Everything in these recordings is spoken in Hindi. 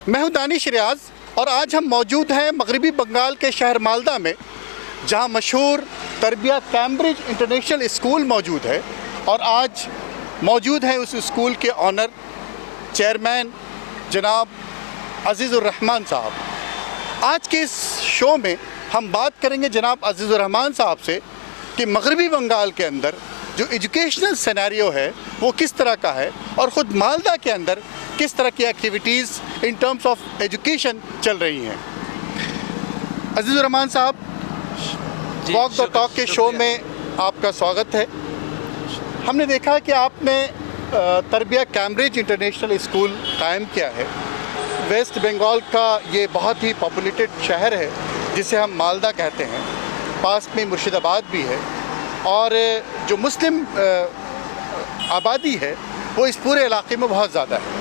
मैं हूं दानिश रियाज और आज हम मौजूद हैं मगरबी बंगाल के शहर मालदा में, जहां मशहूर तरबिया कैम्ब्रिज इंटरनेशनल स्कूल मौजूद है। और आज मौजूद हैं उस स्कूल के ऑनर चेयरमैन जनाब अजीज़ुर रहमान साहब। आज के इस शो में हम बात करेंगे जनाब अजीज़ुर रहमान साहब से कि मगरबी बंगाल के अंदर जो एजुकेशनल सिनेरियो है वो किस तरह का है और ख़ुद मालदा के अंदर किस तरह की activities in terms of education चल रही हैं। अजीज़ुर रहमान साहब, वॉक द टॉक के शो में आपका स्वागत है। हमने देखा कि आपने तरबिया कैम्ब्रिज इंटरनेशनल स्कूल कायम किया है। वेस्ट बंगाल का ये बहुत ही पॉपुलेटेड शहर है जिसे हम मालदा कहते हैं। पास में मुर्शिदाबाद भी है और जो मुस्लिम आबादी है वो इस पूरे इलाके में बहुत ज़्यादा है।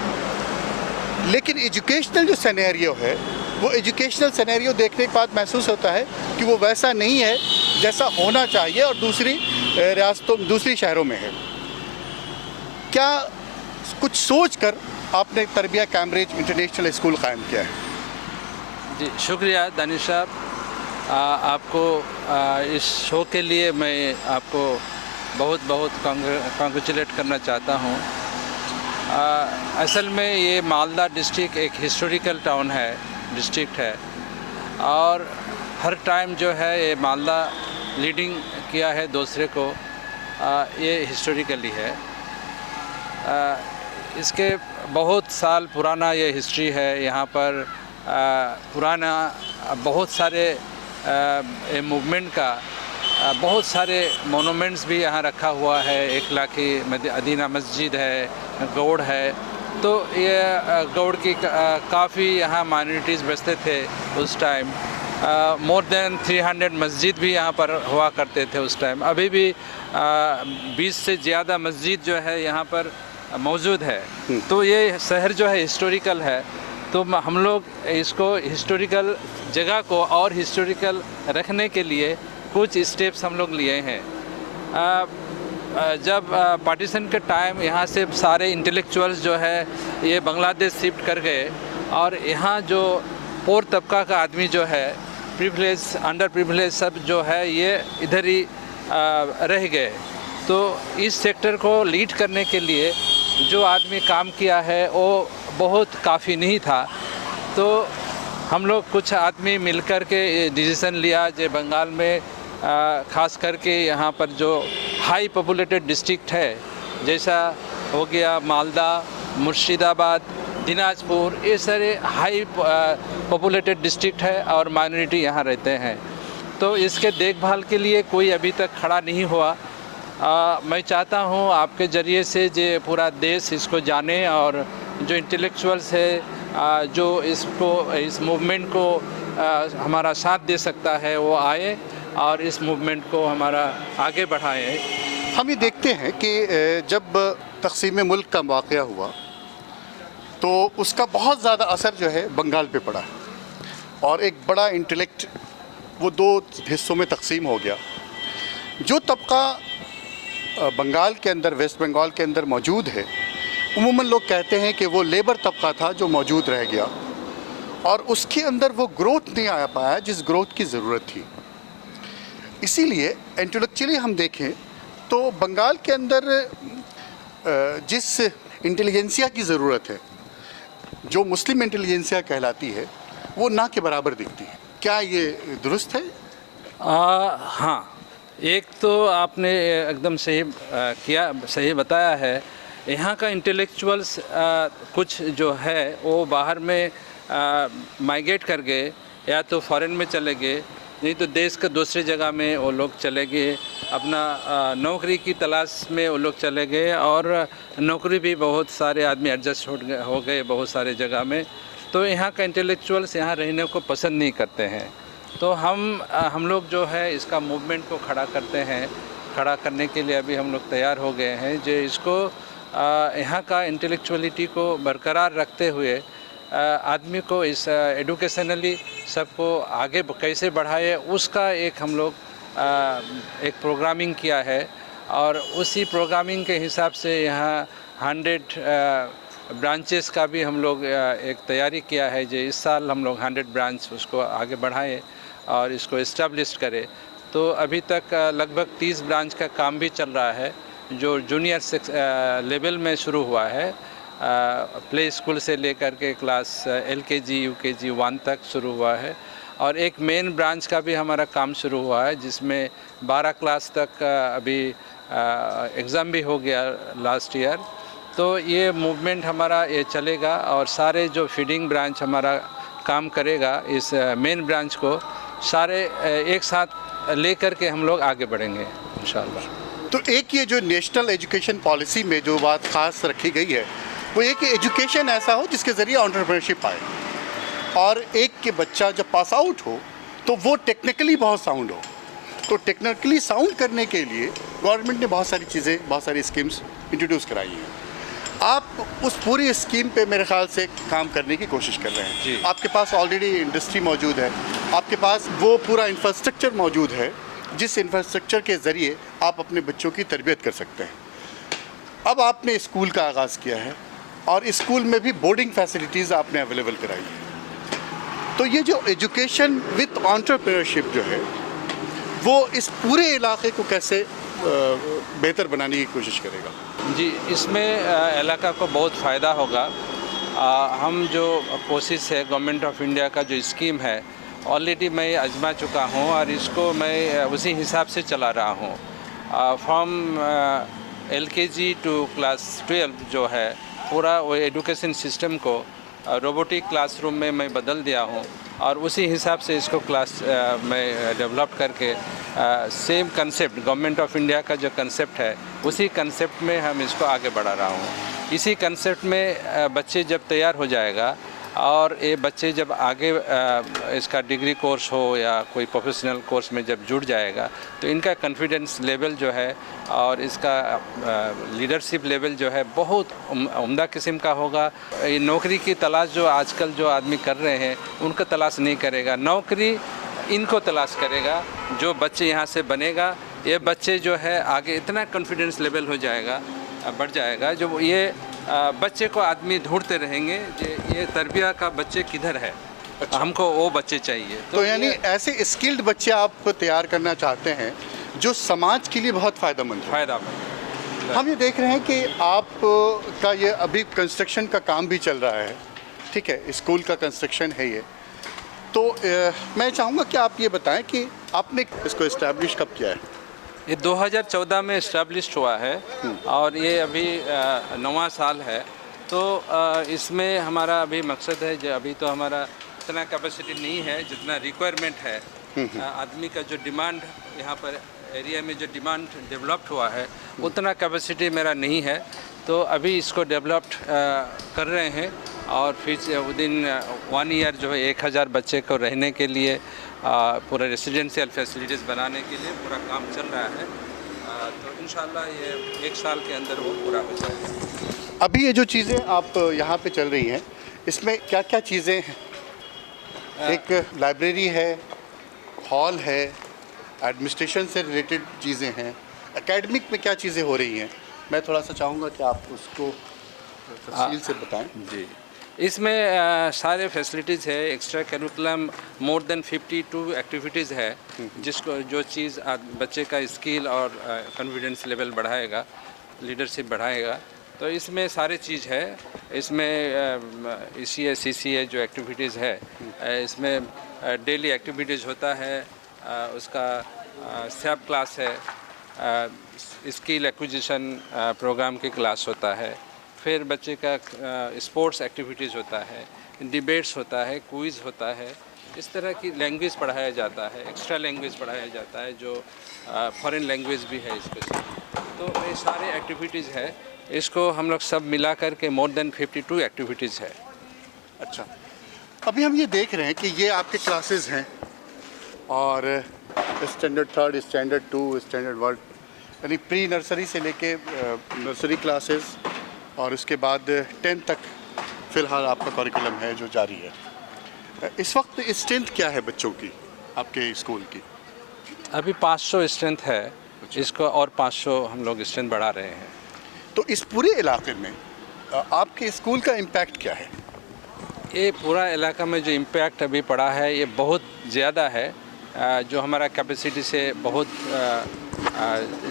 लेकिन एजुकेशनल जो सिनेरियो है वो एजुकेशनल सिनेरियो देखने के बाद महसूस होता है कि वो वैसा नहीं है जैसा होना चाहिए और दूसरी रियासतों दूसरी शहरों में है। क्या कुछ सोच कर आपने तरबिया कैम्ब्रिज इंटरनेशनल स्कूल कायम किया है? जी शुक्रिया दानिश साहब, आपको इस शो के लिए मैं आपको बहुत बहुत कॉन्ग्रेचुलेट करना चाहता हूँ। असल में ये मालदा डिस्ट्रिक्ट एक हिस्टोरिकल टाउन है, डिस्ट्रिक्ट है और हर टाइम जो है ये मालदा लीडिंग किया है दूसरे को, ये हिस्टोरिकली है। इसके बहुत साल पुराना ये हिस्ट्री है। यहाँ पर पुराना बहुत सारे मूवमेंट का बहुत सारे मोनूमेंट्स भी यहाँ रखा हुआ है। एक लाखी अदीना मस्जिद है, गौड़ है। तो ये गौड़ की काफ़ी यहाँ माइनॉरिटीज़ बसते थे उस टाइम। मोर देन 300 मस्जिद भी यहाँ पर हुआ करते थे उस टाइम। अभी भी 20 से ज़्यादा मस्जिद जो है यहाँ पर मौजूद है। तो ये शहर जो है हिस्टोरिकल है। तो हम लोग इसको हिस्टोरिकल जगह को और हिस्टोरिकल रखने के लिए कुछ स्टेप्स हम लोग लिए हैं। जब पार्टीशन के टाइम यहाँ से सारे इंटेलेक्चुअल्स जो है ये बांग्लादेश शिफ्ट कर गए और यहाँ जो पोर तबका का आदमी जो है, प्रिविलेज अंडर प्रिविलेज सब जो है ये इधर ही रह गए। तो इस सेक्टर को लीड करने के लिए जो आदमी काम किया है वो बहुत काफ़ी नहीं था। तो हम लोग कुछ आदमी मिलकर के डिसीज़न लिया जो बंगाल में ख़ास करके यहाँ पर जो हाई पॉपुलेटेड डिस्ट्रिक्ट है, जैसा हो गया मालदा, मुर्शिदाबाद, दिनाजपुर, ये सारे हाई पॉपुलेटेड डिस्ट्रिक्ट है और माइनॉरिटी यहाँ रहते हैं। तो इसके देखभाल के लिए कोई अभी तक खड़ा नहीं हुआ। मैं चाहता हूँ आपके ज़रिए से जो पूरा देश इसको जाने और जो इंटेलेक्चुअल्स है जो इसको इस मूवमेंट को हमारा साथ दे सकता है वो आए और इस मूवमेंट को हमारा आगे बढ़ाएं। हम ये देखते हैं कि जब तक़सीम मुल्क का वाक़या हुआ तो उसका बहुत ज़्यादा असर जो है बंगाल पे पड़ा और एक बड़ा इंटेलेक्ट वो दो हिस्सों में तक़सीम हो गया। जो तबका बंगाल के अंदर, वेस्ट बंगाल के अंदर मौजूद है, उमूमन लोग कहते हैं कि वो लेबर तबका था जो मौजूद रह गया और उसके अंदर वो ग्रोथ नहीं आ पाया जिस ग्रोथ की ज़रूरत थी। इसीलिए इंटेलेक्चुअली हम देखें तो बंगाल के अंदर जिस इंटेलिजेंसिया की ज़रूरत है, जो मुस्लिम इंटेलिजेंसिया कहलाती है, वो ना के बराबर दिखती है। क्या ये दुरुस्त है? हाँ, एक तो आपने एकदम सही बताया है। यहाँ का इंटेलेक्चुअल्स कुछ जो है वो बाहर में माइग्रेट कर गए, या तो फॉरेन में चले गए, नहीं तो देश के दूसरी जगह में वो लोग चले गए। अपना नौकरी की तलाश में वो लोग चले गए और नौकरी भी बहुत सारे आदमी एडजस्ट हो गए बहुत सारे जगह में। तो यहाँ का इंटेलेक्चुअल्स यहाँ रहने को पसंद नहीं करते हैं। तो हम लोग जो है इसका मूवमेंट को खड़ा करते हैं। खड़ा करने के लिए अभी हम लोग तैयार हो गए हैं जो इसको यहाँ का इंटेलेक्चुअलिटी को बरकरार रखते हुए आदमी को इस एडुकेशनली सबको आगे कैसे बढ़ाए उसका एक हम लोग एक प्रोग्रामिंग किया है। और उसी प्रोग्रामिंग के हिसाब से यहाँ 100 ब्रांचेस का भी हम लोग एक तैयारी किया है जो इस साल हम लोग 100 ब्रांच उसको आगे बढ़ाएं और इसको इस्टेब्लिश करें। तो अभी तक लगभग 30 ब्रांच का काम भी चल रहा है जो जूनियर लेवल में शुरू हुआ है। प्ले स्कूल से लेकर के क्लास LKG UKG 1 तक शुरू हुआ है और एक मेन ब्रांच का भी हमारा काम शुरू हुआ है जिसमें 12 क्लास तक अभी एग्ज़ाम भी हो गया लास्ट ईयर। तो ये मूवमेंट हमारा ये चलेगा और सारे जो फीडिंग ब्रांच हमारा काम करेगा इस मेन ब्रांच को सारे एक साथ लेकर के हम लोग आगे बढ़ेंगे इंशाल्लाह। तो एक ये जो नेशनल एजुकेशन पॉलिसी में जो बात खास रखी गई है वो एक एजुकेशन ऐसा हो जिसके ज़रिए एंटरप्रेन्योरशिप आए और एक के बच्चा जब पास आउट हो तो वो टेक्निकली बहुत साउंड हो। तो टेक्निकली साउंड करने के लिए गवर्नमेंट ने बहुत सारी चीज़ें, बहुत सारी स्कीम्स इंट्रोड्यूस कराई हैं। आप उस पूरी स्कीम पे मेरे ख्याल से काम करने की कोशिश कर रहे हैं। जी। आपके पास ऑलरेडी इंडस्ट्री मौजूद है, आपके पास वो पूरा इंफ्रास्ट्रक्चर मौजूद है जिस इंफ्रास्ट्रक्चर के ज़रिए आप अपने बच्चों की तरबियत कर सकते हैं। अब आपने स्कूल का आगाज़ किया है और स्कूल में भी बोर्डिंग फैसिलिटीज़ आपने अवेलेबल कराई है। तो ये जो एजुकेशन विद एंटरप्रेन्योरशिप जो है वो इस पूरे इलाके को कैसे बेहतर बनाने की कोशिश करेगा? जी, इसमें इलाका को बहुत फ़ायदा होगा। हम जो कोशिश है गवर्नमेंट ऑफ इंडिया का जो स्कीम है ऑलरेडी मैं आजमा चुका हूँ और इसको मैं उसी हिसाब से चला रहा हूँ। फ्रॉम LKG टू क्लास 12 जो है पूरा वो एजुकेशन सिस्टम को रोबोटिक क्लासरूम में मैं बदल दिया हूँ और उसी हिसाब से इसको क्लास में डेवलप करके same concept government of India का जो कंसेप्ट है उसी कंसेप्ट में हम इसको आगे बढ़ा रहा हूँ। इसी कंसेप्ट में बच्चे जब तैयार हो जाएगा और ये बच्चे जब आगे इसका डिग्री कोर्स हो या कोई प्रोफेशनल कोर्स में जब जुड़ जाएगा तो इनका कॉन्फिडेंस लेवल जो है और इसका लीडरशिप लेवल जो है बहुत उम्दा किस्म का होगा। ये नौकरी की तलाश जो आजकल जो आदमी कर रहे हैं उनका तलाश नहीं करेगा, नौकरी इनको तलाश करेगा। जो बच्चे यहाँ से बनेगा ये बच्चे जो है आगे इतना कॉन्फिडेंस लेवल हो जाएगा, बढ़ जाएगा जो ये बच्चे को आदमी ढूंढते रहेंगे ये तरबिया का बच्चे किधर है। अच्छा। हमको वो बच्चे चाहिए। तो यानी ऐसे स्किल्ड बच्चे आप तैयार करना चाहते हैं जो समाज के लिए बहुत फ़ायदेमंद है। फ़ायदा हम ये देख रहे हैं कि आप का ये अभी कंस्ट्रक्शन का काम भी चल रहा है, ठीक है, स्कूल का कंस्ट्रक्शन है ये। तो मैं चाहूँगा कि आप ये बताएं कि आपने इसको इस्टेब्लिश कब किया है? ये 2014 में इस्टेब्लिश हुआ है और ये अभी 9वां साल है। तो इसमें हमारा अभी मकसद है जो अभी तो हमारा इतना कैपेसिटी नहीं है जितना रिक्वायरमेंट है। आदमी का जो डिमांड यहाँ पर एरिया में जो डिमांड डेवलप्ड हुआ है उतना कैपेसिटी मेरा नहीं है। तो अभी इसको डेवलप्ड कर रहे हैं और फिर विदिन 1 ईयर जो है 1000 बच्चे को रहने के लिए पूरा रेसिडेंशियल फैसिलिटीज़ बनाने के लिए पूरा काम चल रहा है। तो इंशाल्लाह ये 1 साल के अंदर वो पूरा हो जाएगा। अभी ये जो चीज़ें आप यहाँ पे चल रही हैं इसमें क्या क्या चीज़ें हैं? एक लाइब्रेरी है, हॉल है, एडमिनिस्ट्रेशन से रिलेटेड चीज़ें हैं, एकेडमिक में क्या चीज़ें हो रही हैं? मैं थोड़ा सा चाहूँगा कि आप उसको तफसील से बताएं। जी, इसमें सारे फैसिलिटीज़ है, extra curriculum more than 52 activities है जिसको जो चीज़ बच्चे का स्किल और कॉन्फिडेंस लेवल बढ़ाएगा, लीडरशिप बढ़ाएगा। तो इसमें सारे चीज़ है। इसमें ECA CCA जो एक्टिविटीज़ है इसमें डेली एक्टिविटीज़ होता है, उसका SAP क्लास है, स्किल एक्विजिशन प्रोग्राम की क्लास होता है, फिर बच्चे का स्पोर्ट्स एक्टिविटीज़ होता है, डिबेट्स होता है, क्विज़ होता है। इस तरह की लैंग्वेज पढ़ाया जाता है, एक्स्ट्रा लैंग्वेज पढ़ाया जाता है जो फॉरेन लैंग्वेज भी है इसके साथ। तो ये सारे एक्टिविटीज़ है, इसको हम लोग सब मिला कर के मोर देन 52 एक्टिविटीज़ है। अच्छा, अभी हम ये देख रहे हैं कि ये आपके क्लासेस हैं और स्टैंडर्ड 3, स्टैंडर्ड 2, स्टैंडर्ड 1 यानी प्री नर्सरी से लेके नर्सरी क्लासेस और उसके बाद 10 तक फ़िलहाल आपका करिकुलम है जो जारी है। इस वक्त स्ट्रेंथ क्या है बच्चों की आपके स्कूल की? अभी 500 स्ट्रेंथ है। इसको और 500 हम लोग स्ट्रेंथ बढ़ा रहे हैं। तो इस पूरे इलाके में आपके स्कूल का इम्पैक्ट क्या है? ये पूरा इलाका में जो इम्पैक्ट अभी पड़ा है ये बहुत ज़्यादा है। जो हमारा कैपेसिटी से बहुत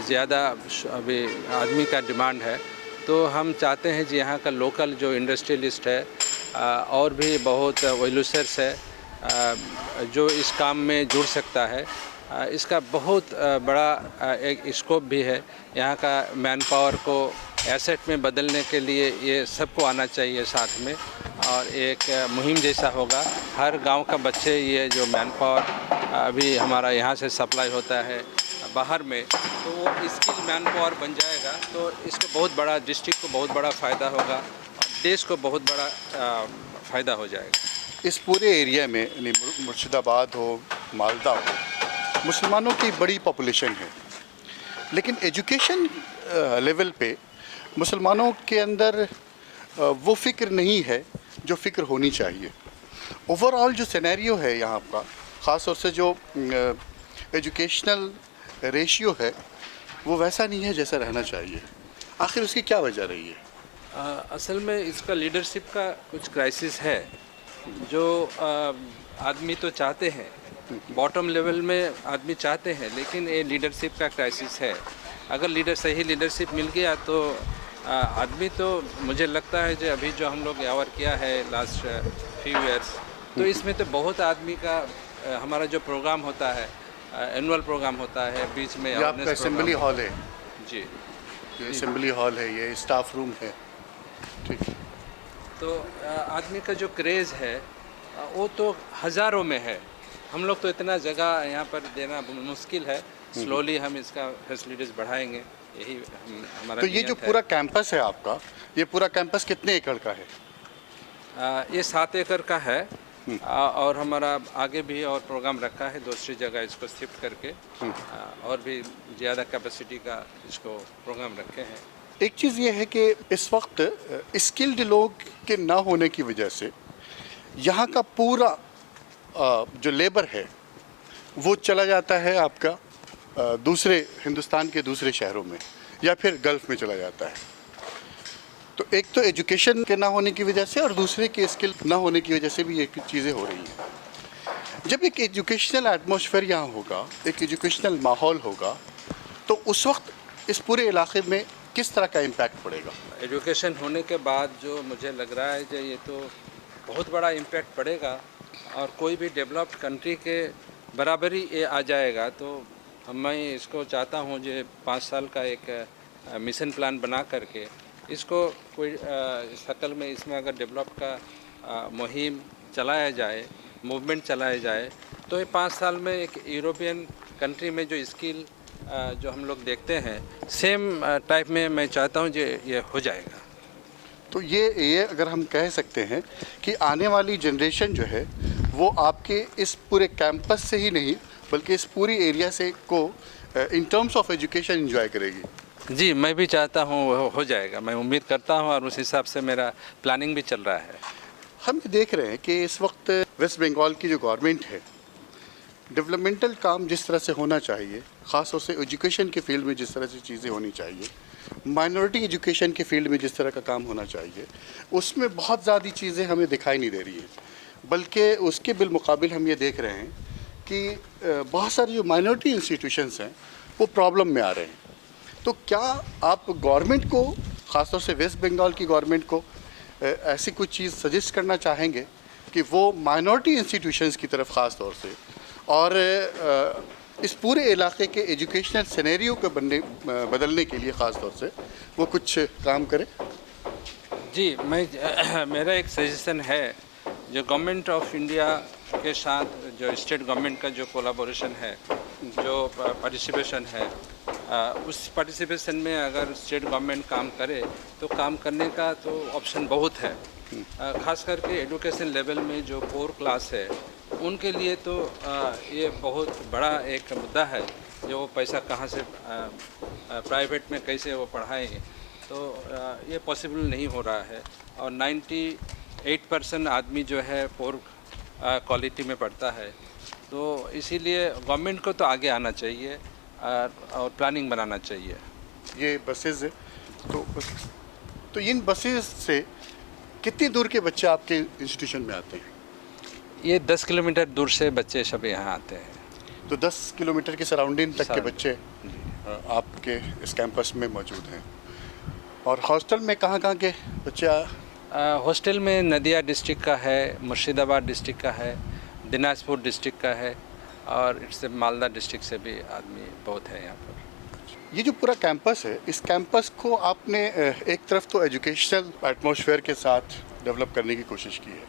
ज़्यादा अभी आदमी का डिमांड है। तो हम चाहते हैं जी यहाँ का लोकल जो इंडस्ट्रियलिस्ट है और भी बहुत वेल्यूसर्स है जो इस काम में जुड़ सकता है। इसका बहुत बड़ा एक स्कोप भी है। यहाँ का मैन पावर को एसेट में बदलने के लिए ये सबको आना चाहिए साथ में, और एक मुहिम जैसा होगा। हर गांव का बच्चे ये जो मैन पावर अभी हमारा यहाँ से सप्लाई होता है बाहर में, तो वो स्किल मैन पावर बन जाएगा। तो इसको बहुत बड़ा डिस्ट्रिक्ट को बहुत बड़ा फ़ायदा होगा और देश को बहुत बड़ा फ़ायदा हो जाएगा। इस पूरे एरिया में यानी मुर्शिदाबाद हो, मालदा हो, मुसलमानों की बड़ी पॉपुलेशन है, लेकिन एजुकेशन लेवल पे मुसलमानों के अंदर वो फ़िक्र नहीं है जो फ़िक्र होनी चाहिए। ओवरऑल जो सिनेरियो है यहाँ का, ख़ास तौर से जो एजुकेशनल रेशियो है वो वैसा नहीं है जैसा रहना चाहिए। आखिर उसकी क्या वजह रही है? असल में इसका लीडरशिप का कुछ क्राइसिस है। जो आदमी तो चाहते हैं, बॉटम लेवल में आदमी चाहते हैं, लेकिन ये लीडरशिप का क्राइसिस है। अगर सही लीडरशिप मिल गया तो आदमी तो मुझे लगता है जो अभी जो हम लोग यावर किया है लास्ट फ्यू ईयर्स, तो इसमें तो बहुत आदमी का हमारा जो प्रोग्राम होता है, एनुअल प्रोग्राम होता है, बीच में ये आपका असेंबली हॉल है? जी, ये असेंबली हॉल है, ये स्टाफ रूम है, ठीक है। तो आदमी का जो क्रेज़ है वो तो हज़ारों में है। हम लोग तो इतना जगह यहाँ पर देना मुश्किल है। स्लोली हम इसका फैसिलिटीज़ बढ़ाएंगे, यही हमारा तो ये जो नियत है। पूरा कैंपस है आपका, ये पूरा कैंपस कितने एकड़ का है? ये 7 एकड़ का है। और हमारा आगे भी और प्रोग्राम रखा है दूसरी जगह इसको शिफ्ट करके, और भी ज़्यादा कैपेसिटी का इसको प्रोग्राम रखे हैं। एक चीज़ ये है कि इस वक्त स्किल्ड लोग के ना होने की वजह से यहाँ का पूरा जो लेबर है वो चला जाता है आपका दूसरे हिंदुस्तान के दूसरे शहरों में या फिर गल्फ़ में चला जाता है। तो एक तो एजुकेशन के ना होने की वजह से और दूसरे के स्किल ना होने की वजह से भी ये चीज़ें हो रही हैं। जब एक एजुकेशनल एटमॉस्फेयर यहाँ होगा, एक एजुकेशनल माहौल होगा, तो उस वक्त इस पूरे इलाके में किस तरह का इम्पैक्ट पड़ेगा? एजुकेशन होने के बाद जो मुझे लग रहा है कि ये तो बहुत बड़ा इम्पैक्ट पड़ेगा, और कोई भी डेवलप्ड कंट्री के बराबरी ये आ जाएगा। तो मैं इसको चाहता हूँ जो 5 साल का एक मिशन प्लान बना करके इसको कोई शक्ल में इसमें अगर डेवलप का मुहिम चलाया जाए, मूवमेंट चलाया जाए, तो ये 5 साल में एक यूरोपियन कंट्री में जो स्किल जो हम लोग देखते हैं सेम टाइप में मैं चाहता हूँ ये हो जाएगा। तो ये अगर हम कह सकते हैं कि आने वाली जनरेशन जो है वो आपके इस पूरे कैंपस से ही नहीं बल्कि इस पूरी एरिया से को in terms of education enjoy करेगी। जी, मैं भी चाहता हूँ वो हो जाएगा, मैं उम्मीद करता हूँ, और उस हिसाब से मेरा प्लानिंग भी चल रहा है। हम ये देख रहे हैं कि इस वक्त वेस्ट बंगाल की जो गवर्नमेंट है, डेवलपमेंटल काम जिस तरह से होना चाहिए, ख़ास तौर से एजुकेशन के फील्ड में जिस तरह से चीज़ें होनी चाहिए, माइनॉरिटी एजुकेशन के फील्ड में जिस तरह का काम होना चाहिए, उसमें बहुत ज़्यादा चीज़ें हमें दिखाई नहीं दे रही हैं। बल्कि उसके बिलमुकाबिल हम ये देख रहे हैं कि बहुत सारे जो माइनॉरिटी इंस्टीट्यूशंस हैं वो प्रॉब्लम में आ रहे हैं। तो क्या आप गवर्नमेंट को, ख़ासतौर से वेस्ट बंगाल की गवर्नमेंट को ऐसी कुछ चीज़ सजेस्ट करना चाहेंगे कि वो माइनॉरिटी इंस्टीट्यूशंस की तरफ ख़ास तौर से और इस पूरे इलाके के एजुकेशनल सिनेरियो को बदलने के लिए ख़ास तौर से वो कुछ काम करें? जी, मेरा एक सजेशन है, जो गवर्नमेंट ऑफ इंडिया के साथ जो स्टेट गवर्नमेंट का जो कोलाबोरेशन है, जो पार्टिसिपेशन है, उस पार्टिसिपेशन में अगर स्टेट गवर्नमेंट काम करे तो काम करने का तो ऑप्शन बहुत है। ख़ास करके एजुकेशन लेवल में जो पोर क्लास है उनके लिए तो ये बहुत बड़ा एक मुद्दा है, जो वो पैसा कहाँ से प्राइवेट में कैसे वो पढ़ाएंगे। तो ये पॉसिबल नहीं हो रहा है, और 98% आदमी जो है पोर क्वालिटी में पढ़ता है। तो इसीलिए गवर्नमेंट को तो आगे आना चाहिए और प्लानिंग बनाना चाहिए। ये बसेज है तो तो इन बसेस से कितनी दूर के बच्चे आपके इंस्टीट्यूशन में आते हैं? ये 10 किलोमीटर दूर से बच्चे सब यहाँ आते हैं। तो 10 किलोमीटर की सराउंडिंग तक के Surrounding, बच्चे आपके इस कैंपस में मौजूद हैं। और हॉस्टल में कहाँ के बच्चे हॉस्टल में नदिया डिस्ट्रिक्ट का है, मुर्शिदाबाद डिस्ट्रिक्ट का है, दिनाजपुर डिस्ट्रिक्ट का है और इससे मालदा डिस्ट्रिक्ट से भी आदमी बहुत है यहाँ पर। ये जो पूरा कैंपस है, इस कैंपस को आपने एक तरफ तो एजुकेशनल एटमॉस्फेयर के साथ डेवलप करने की कोशिश की है।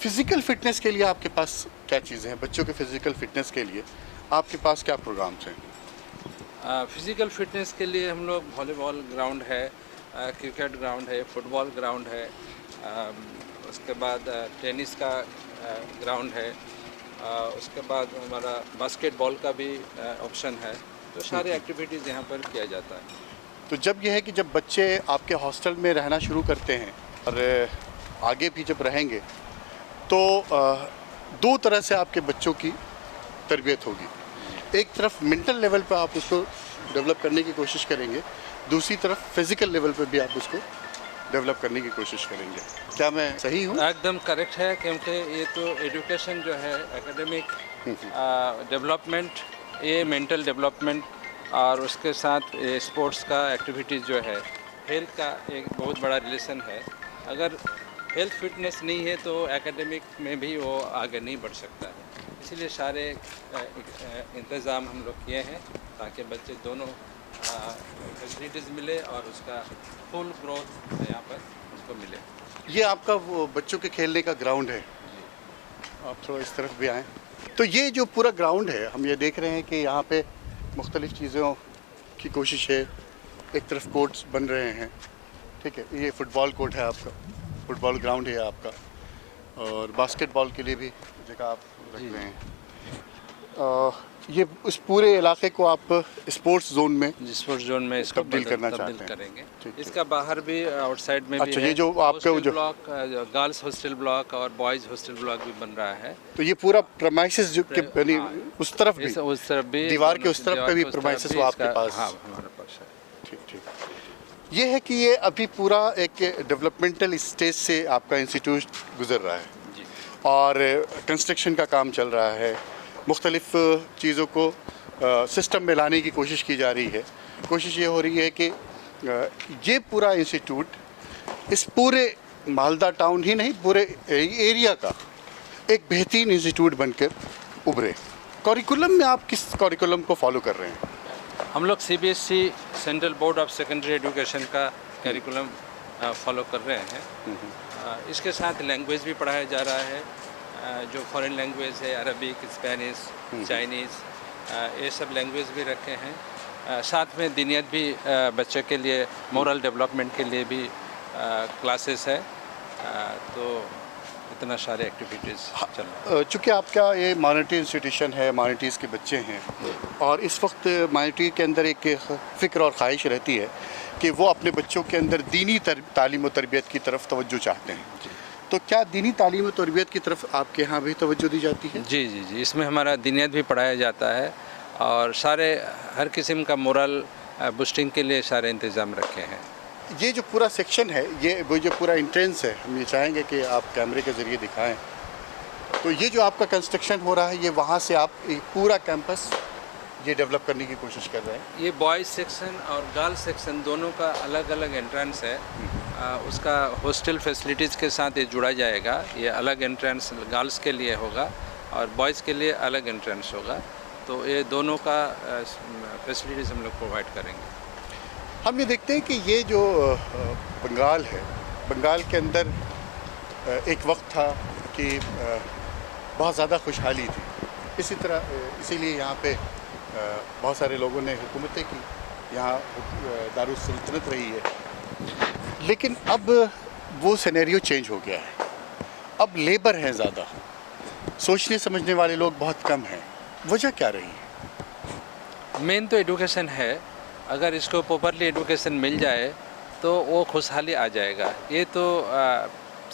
फिज़िकल फिटनेस के लिए आपके पास क्या चीज़ें हैं? बच्चों के फिज़िकल फिटनेस के लिए आपके पास क्या प्रोग्राम्स हैं? फिज़िकल फिटनेस के लिए हम लोग वॉलीबॉल ग्राउंड है, क्रिकेट ग्राउंड है, फुटबॉल ग्राउंड है, उसके बाद टेनिस का ग्राउंड है, उसके बाद हमारा बास्केटबॉल का भी ऑप्शन है। तो सारे एक्टिविटीज़ यहाँ पर किया जाता है। तो जब यह है कि जब बच्चे आपके हॉस्टल में रहना शुरू करते हैं और आगे भी जब रहेंगे तो दो तरह से आपके बच्चों की तरबियत होगी। एक तरफ मेंटल लेवल पर आप उसको डेवलप करने की कोशिश करेंगे, दूसरी तरफ फिज़िकल लेवल पर भी आप उसको डेवलप करने की कोशिश करेंगे। क्या मैं सही हूँ? एकदम करेक्ट है, क्योंकि ये तो एजुकेशन जो है एकेडमिक डेवलपमेंट, ये मेंटल डेवलपमेंट और उसके साथ ये स्पोर्ट्स का एक्टिविटीज़ जो है, हेल्थ का एक बहुत बड़ा रिलेशन है। अगर हेल्थ फिटनेस नहीं है तो एकेडमिक में भी वो आगे नहीं बढ़ सकता है। इसीलिए सारे इंतज़ाम हम लोग किए हैं ताकि बच्चे दोनों फैसिलिटीज़ मिले और उसका फुल ग्रोथ यहाँ पर उसको मिले। ये आपका वो बच्चों के खेलने का ग्राउंड है। आप थोड़ा इस तरफ भी आएँ। तो ये जो पूरा ग्राउंड है, हम ये देख रहे हैं कि यहाँ पे मुख्तलिफ़ चीज़ों की कोशिश है। एक तरफ कोर्ट्स बन रहे हैं, ठीक है, ये फुटबॉल कोर्ट है आपका, फुटबॉल ग्राउंड है आपका, और बास्केटबॉल के लिए भी जगह आप रख रहे हैं। ये उस पूरे इलाके को आप स्पोर्ट्स जोन में स्पोर्ट्स जोन में इसको तब्दील करना तब्दील चाहते हैं। करेंगे। ठीक है। इसका बाहर भी आउटसाइड में भी अच्छा, है। ये जो आपका हॉस्टल जो ब्लॉक, गर्ल्स हॉस्टल ब्लॉक और बॉयज़ हॉस्टल ब्लॉक भी बन रहा है। तो ये पूरा प्रमाइसिस जो कि यानी हाँ, उस तरफ भी, उस तरफ भी, दीवार के दोनों उस तरफ दीवार पे भी के उस तरफ प्रमाइसिस भी वो आपके इसका- पास? हाँ, हमारे पास है। ठीक ठीक। ये है कि ये अभी पूरा एक डेवलपमेंटल स्टेज से आपका इंस्टीट्यूट गुजर रहा है जी। और कंस्ट्रक्शन का काम चल रहा है। मुख्तलिफ़ चीज़ों को सिस्टम में लाने की कोशिश की जा रही है। कोशिश ये हो रही है कि ये पूरा इंस्टीट्यूट इस पूरे मालदा टाउन ही नहीं, पूरे एरिया का एक बेहतरीन इंस्टीट्यूट बनकर उभरे। करिकुलम में आप किस करिकुलम को फॉलो कर रहे हैं? हम लोग CBSE central board of secondary education का करिकुलम फॉलो कर रहे हैं। इसके साथ लैंग्वेज भी पढ़ाया जा रहा है, जो फॉरेन लैंग्वेज है, अरबिक, स्पेनिश, चाइनीज़, ये सब लैंग्वेज भी रखे हैं। साथ में दीनियत भी बच्चे के लिए, मोरल डेवलपमेंट के लिए भी क्लासेस है। तो इतना सारे एक्टिविटीज़ चल रहा है। चूँकि आपका ये माइनॉरिटी इंस्टीट्यूशन है, माइनॉरिटीज़ के बच्चे हैं, और इस वक्त माइनॉरिटी के अंदर एक फ़िक्र और ख्वाहिश रहती है कि वो अपने बच्चों के अंदर दीनी तालीम और तरबियत की तरफ तवज्जो चाहते हैं। तो क्या दीनी तालीम और तरबियत की तरफ आपके यहाँ भी तवज्जो दी जाती है? जी जी जी, इसमें हमारा दीनियत भी पढ़ाया जाता है और सारे हर किस्म का मोरल बूस्टिंग के लिए सारे इंतज़ाम रखे हैं। ये जो पूरा सेक्शन है, ये वो जो पूरा एंट्रेंस है, हम ये चाहेंगे कि आप कैमरे के ज़रिए दिखाएं। तो ये जो आपका कंस्ट्रक्शन हो रहा है, ये वहाँ से आप एक पूरा कैंपस ये डेवलप करने की कोशिश कर रहे हैं? ये बॉयज़ सेक्शन और गर्ल्स सेक्शन दोनों का अलग अलग एंट्रेंस है। उसका हॉस्टल फैसिलिटीज़ के साथ ये जुड़ा जाएगा। ये अलग एंट्रेंस गर्ल्स के लिए होगा और बॉयज़ के लिए अलग एंट्रेंस होगा। तो ये दोनों का फैसिलिटीज़ हम लोग प्रोवाइड करेंगे। हम ये देखते हैं कि ये जो बंगाल है, बंगाल के अंदर एक वक्त था कि बहुत ज़्यादा खुशहाली थी। इसी तरह इसीलिए यहाँ पे बहुत सारे लोगों ने हुकूमतें की, यहाँ दारुस्सुल्तनत रही है। लेकिन अब वो सिनेरियो चेंज हो गया है। अब लेबर है ज़्यादा, सोचने समझने वाले लोग बहुत कम हैं। वजह क्या रही है? मेन तो एजुकेशन है। अगर इसको प्रॉपरली एजुकेशन मिल जाए तो वो खुशहाली आ जाएगा। ये तो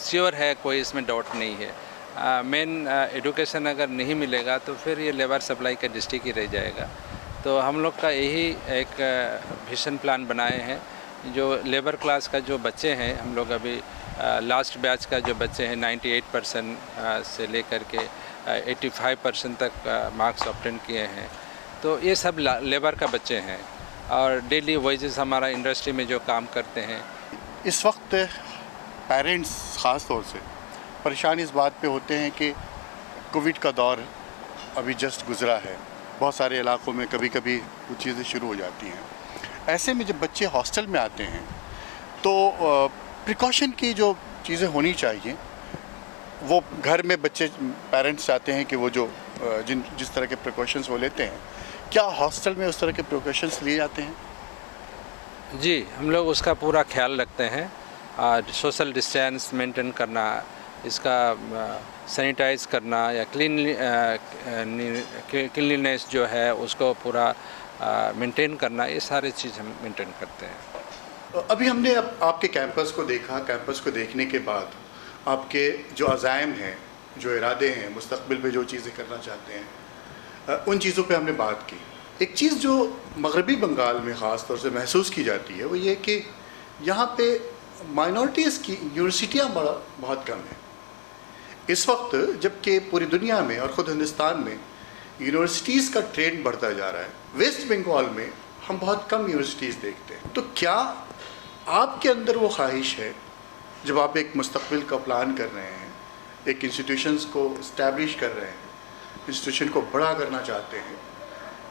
श्योर है, कोई इसमें डाउट नहीं है। मेन एजुकेशन अगर नहीं मिलेगा तो फिर ये लेबर सप्लाई का डिस्ट्रिक्ट ही रह जाएगा। तो हम लोग का यही एक विजन प्लान बनाए हैं जो लेबर क्लास का जो बच्चे हैं, हम लोग अभी लास्ट बैच का जो बच्चे हैं 98% से लेकर के 85% तक मार्क्स ऑब्टेन किए हैं। तो ये सब लेबर का बच्चे हैं और डेली वेजेस हमारा इंडस्ट्री में जो काम करते हैं। इस वक्त पेरेंट्स ख़ास तौर से परेशान इस बात पे होते हैं कि कोविड का दौर अभी जस्ट गुज़रा है, बहुत सारे इलाकों में कभी कभी वो चीज़ें शुरू हो जाती हैं। ऐसे में जब बच्चे हॉस्टल में आते हैं तो प्रिकॉशन की जो चीज़ें होनी चाहिए वो घर में बच्चे पेरेंट्स चाहते हैं कि वो जो जिस तरह के प्रिकॉशंस वो लेते हैं, क्या हॉस्टल में उस तरह के प्रिकॉशंस लिए जाते हैं? जी, हम लोग उसका पूरा ख्याल रखते हैं और सोशल डिस्टेंस मेंटेन करना, इसका सैनिटाइज करना या क्लीनलीनेस जो है उसको पूरा मेंटेन करना, ये सारे चीज़ हम मेंटेन करते हैं। अभी हमने आपके कैंपस को देखा। कैंपस को देखने के बाद आपके जो अज़ाइम हैं, जो इरादे हैं, मुस्तक़बिल पे जो चीज़ें करना चाहते हैं, उन चीज़ों पे हमने बात की। एक चीज़ जो मगरबी बंगाल में ख़ास तौर से महसूस की जाती है वो ये कि यहाँ पे माइनॉरिटीज़ की यूनिवर्सिटियाँ बहुत कम हैं इस वक्त, जबकि पूरी दुनिया में और ख़ुद हिंदुस्तान में यूनिवर्सिटीज़ का ट्रेंड बढ़ता जा रहा है। वेस्ट बंगाल में हम बहुत कम यूनिवर्सिटीज़ देखते हैं। तो क्या आपके अंदर वो ख्वाहिश है, जब आप एक मुस्तक़बिल का प्लान कर रहे हैं, एक इंस्टीट्यूशंस को इस्टेब्लिश कर रहे हैं, इंस्टीट्यूशन को बड़ा करना चाहते हैं,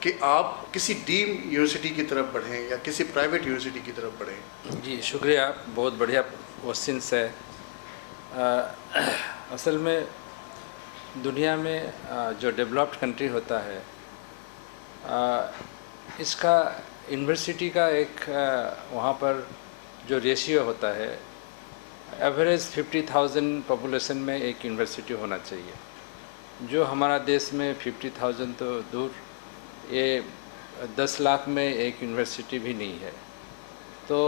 कि आप किसी डीम यूनिवर्सिटी की तरफ बढ़ें या किसी प्राइवेट यूनिवर्सिटी की तरफ बढ़ें? जी शुक्रिया, बहुत बढ़िया क्वेश्चंस है। असल में दुनिया में जो डेवलप्ड कंट्री होता है, इसका यूनिवर्सिटी का एक वहाँ पर जो रेशियो होता है, एवरेज 50,000 पॉपुलेशन में एक यूनिवर्सिटी होना चाहिए। जो हमारा देश में 50,000 तो दूर, ये 10 लाख में एक यूनिवर्सिटी भी नहीं है। तो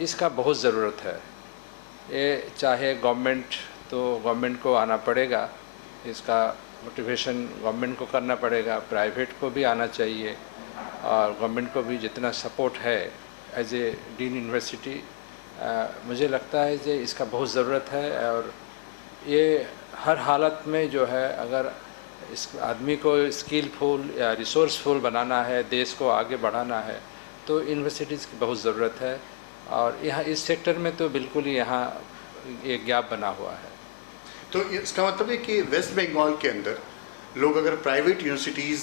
इसका बहुत ज़रूरत है। ये चाहे गवर्नमेंट, तो गवर्नमेंट को आना पड़ेगा, इसका मोटिवेशन गवर्नमेंट को करना पड़ेगा, प्राइवेट को भी आना चाहिए और गवर्नमेंट को भी जितना सपोर्ट है एज ए डीन यूनिवर्सिटी, मुझे लगता है कि इसका बहुत ज़रूरत है। और ये हर हालत में जो है, अगर इस आदमी को स्किलफुल या रिसोर्सफुल बनाना है, देश को आगे बढ़ाना है, तो यूनिवर्सिटीज़ की बहुत ज़रूरत है। और यहाँ इस सेक्टर में तो बिल्कुल ही यहाँ एक गैप बना हुआ है। तो इसका मतलब है कि वेस्ट बंगाल के अंदर लोग अगर प्राइवेट यूनिवर्सिटीज़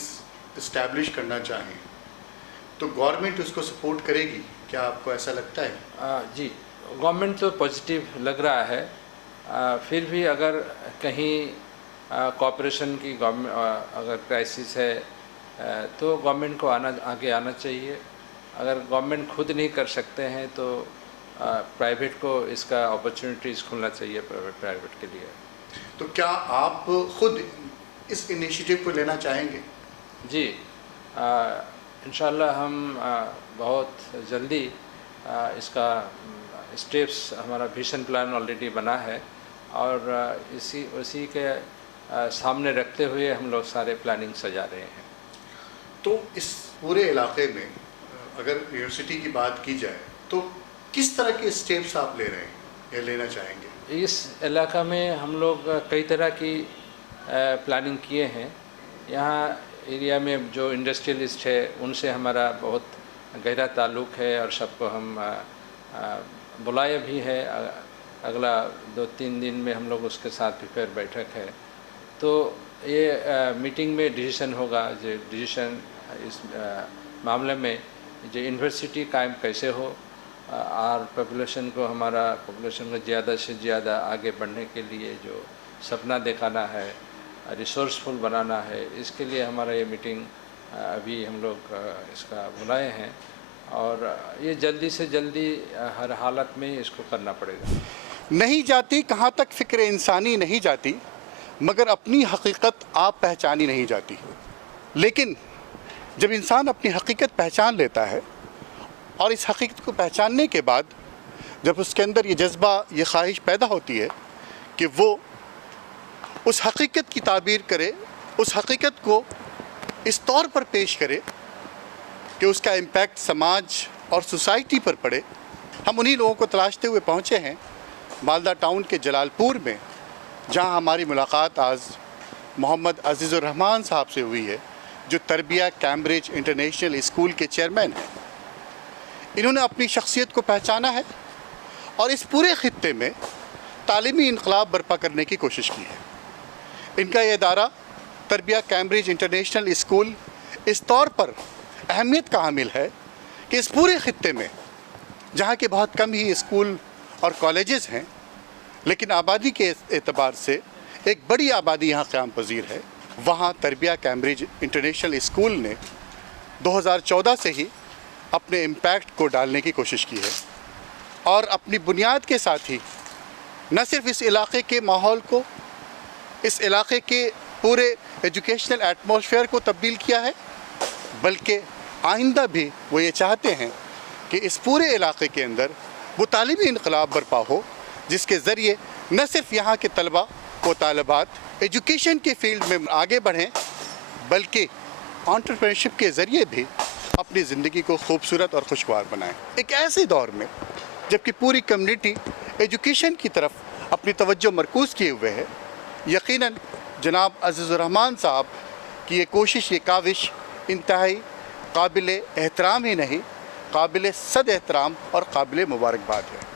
इस्टेब्लिश करना चाहें तो गवर्नमेंट उसको सपोर्ट करेगी, क्या आपको ऐसा लगता है? जी, गवर्नमेंट तो पॉजिटिव लग रहा है। फिर भी अगर कहीं कॉरपोरेशन की अगर क्राइसिस है, तो गवर्नमेंट को आगे आना चाहिए। अगर गवर्नमेंट खुद नहीं कर सकते हैं तो प्राइवेट को इसका अपॉर्चुनिटीज़ खुलना चाहिए प्राइवेट के लिए। तो क्या आप खुद इस इनिशिएटिव को लेना चाहेंगे? जी, इंशाल्लाह हम बहुत जल्दी इसका स्टेप्स, हमारा विजन प्लान ऑलरेडी बना है और उसी के सामने रखते हुए हम लोग सारे प्लानिंग सजा रहे हैं। तो इस पूरे इलाके में अगर यूनिवर्सिटी की बात की जाए तो किस तरह के स्टेप्स आप ले रहे हैं या लेना चाहेंगे? इस इलाका में हम लोग कई तरह की प्लानिंग किए हैं। यहाँ एरिया में जो इंडस्ट्रियलिस्ट है उनसे हमारा बहुत गहरा ताल्लुक़ है और सबको हम बुलाया भी है। अगला 2-3 दिन में हम लोग उसके साथ भी फिर बैठक है। तो ये मीटिंग में डिसीजन होगा, जो डिसीजन इस मामले में जो यूनिवर्सिटी कायम कैसे हो और पॉपुलेशन को, हमारा पॉपुलेशन को ज़्यादा से ज़्यादा आगे बढ़ने के लिए जो सपना दिखाना है, रिसोर्सफुल बनाना है, इसके लिए हमारा ये मीटिंग अभी हम लोग इसका बुलाए हैं और ये जल्दी से जल्दी हर हालत में इसको करना पड़ेगा। नहीं जाती कहाँ तक फ़िक्र इंसानी नहीं जाती, मगर अपनी हकीकत आप पहचानी नहीं जाती। लेकिन जब इंसान अपनी हकीकत पहचान लेता है और इस हकीकत को पहचानने के बाद जब उसके अंदर ये जज्बा, ये ख्वाहिश पैदा होती है कि वो उस हकीकत की ताबीर करे, उस हकीकत को इस तौर पर पेश करे कि उसका इम्पैक्ट समाज और सोसाइटी पर पड़े, हम उन्हीं लोगों को तलाशते हुए पहुँचे हैं मालदा टाउन के जलालपुर में, जहाँ हमारी मुलाकात आज मोहम्मद अजीज़ुर रहमान साहब से हुई है, जो तरबिया कैम्ब्रिज इंटरनेशनल स्कूल के चेयरमैन हैं। इन्होंने अपनी शख्सियत को पहचाना है और इस पूरे खित्ते में तालीमी इनकलाब बर्पा करने की कोशिश की है। इनका ये इदारा तरबिया कैम्ब्रिज इंटरनेशनल स्कूल इस तौर पर अहमियत का हामिल है कि इस पूरे खित्ते में, जहाँ के बहुत कम ही स्कूल और कॉलेजेस हैं, लेकिन आबादी के एतबार से एक बड़ी आबादी यहाँ क़याम पज़ीर है, वहाँ तरबिया कैम्ब्रिज इंटरनेशनल स्कूल ने 2014 से ही अपने इम्पैक्ट को डालने की कोशिश की है और अपनी बुनियाद के साथ ही न सिर्फ इस इलाके के माहौल को, इस इलाके के पूरे एजुकेशनल एटमॉस्फेयर को तब्दील किया है, बल्कि आइंदा भी वो ये चाहते हैं कि इस पूरे इलाके के अंदर वो तालीमी इनकलाब बर्पा हो, जिसके ज़रिए न सिर्फ यहाँ के तलबा व तालिबात एजुकेशन के फील्ड में आगे बढ़ें, बल्कि एंटरप्रेन्योरशिप के ज़रिए भी अपनी ज़िंदगी को खूबसूरत और खुशगवार बनाएं। एक ऐसे दौर में जबकि पूरी कम्युनिटी एजुकेशन की तरफ अपनी तवज्जो मरकूज़ किए हुए है, यकीनन जनाब अजीज़ुर रहमान साहब की ये कोशिश, ये काविश इंतहाई काबिल एहतराम ही नहीं, काबिल सद एहतराम और काबिल मुबारकबाद है।